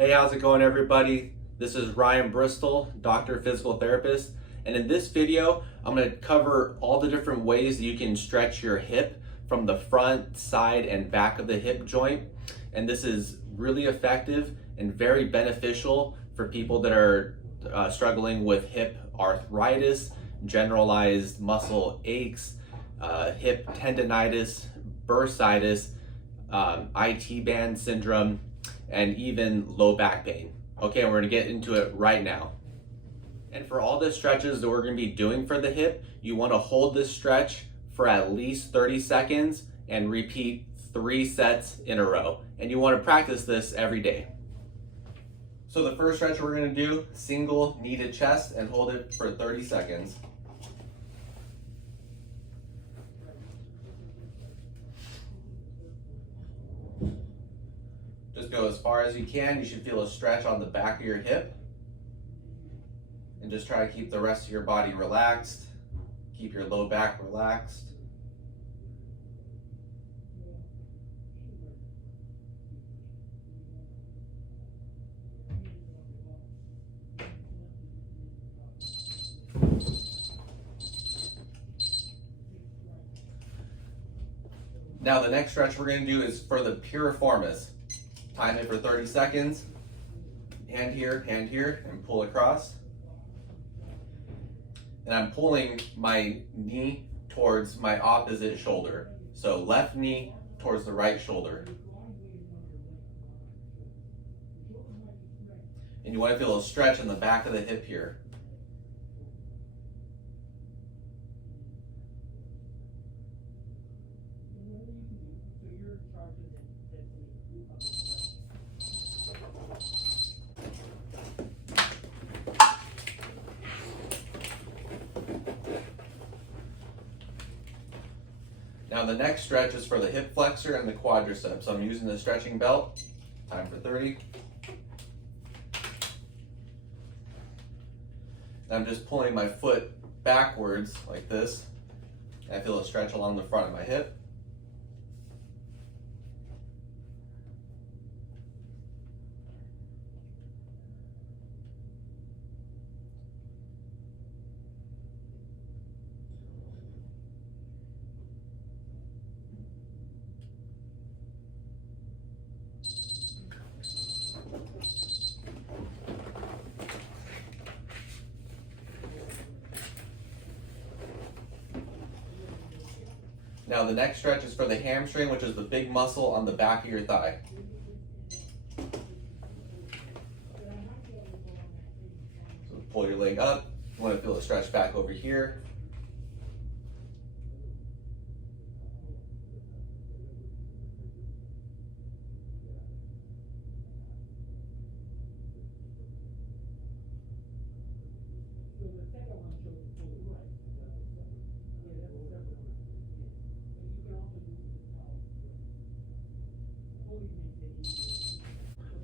Hey, how's it going, everybody? This is Ryan Bristol, doctor physical therapist, and in this video I'm going to cover all the different ways that you can stretch your hip from the front, side, and back of the hip joint. And this is really effective and very beneficial for people that are struggling with hip arthritis, generalized muscle aches, hip tendonitis, bursitis, IT band syndrome, and even low back pain. Okay, we're gonna get into it right now. And for all the stretches that we're gonna be doing for the hip, you wanna hold this stretch for at least 30 seconds and repeat 3 sets in a row. And you wanna practice this every day. So the first stretch we're gonna do, single kneaded chest, and hold it for 30 seconds. Just go as far as you can. You should feel a stretch on the back of your hip. And just try to keep the rest of your body relaxed. Keep your low back relaxed. Now the next stretch we're going to do is for the piriformis. Time it for 30 seconds. Hand here, and pull across. And I'm pulling my knee towards my opposite shoulder. So left knee towards the right shoulder. And you want to feel a stretch in the back of the hip here. Now the next stretch is for the hip flexor and the quadriceps. So I'm using the stretching belt. Time for 30. And I'm just pulling my foot backwards like this. And I feel a stretch along the front of my hip. Now the next stretch is for the hamstring, which is the big muscle on the back of your thigh. So pull your leg up. You want to feel a stretch back over here.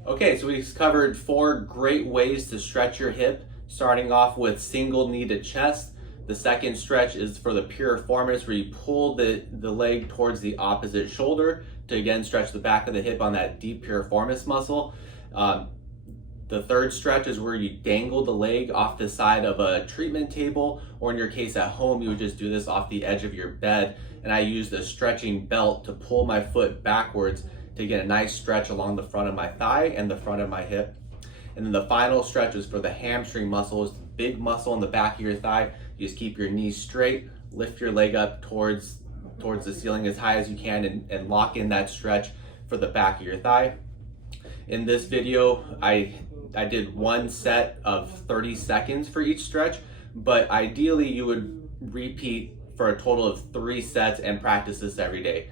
Okay, so we've covered 4 great ways to stretch your hip, starting off with single kneaded chest. The second stretch is for the piriformis, where you pull the leg towards the opposite shoulder to again stretch the back of the hip on that deep piriformis muscle. The third stretch is where you dangle the leg off the side of a treatment table, or in your case at home, you would just do this off the edge of your bed. And I use the stretching belt to pull my foot backwards to get a nice stretch along the front of my thigh and the front of my hip. And then the final stretch is for the hamstring muscle. It's the big muscle in the back of your thigh. You just keep your knees straight, lift your leg up towards the ceiling as high as you can, and lock in that stretch for the back of your thigh. In this video, I did 1 set of 30 seconds for each stretch, but ideally you would repeat for a total of 3 sets and practice this every day.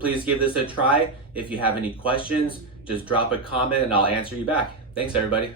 Please give this a try. If you have any questions, just drop a comment and I'll answer you back. Thanks, everybody.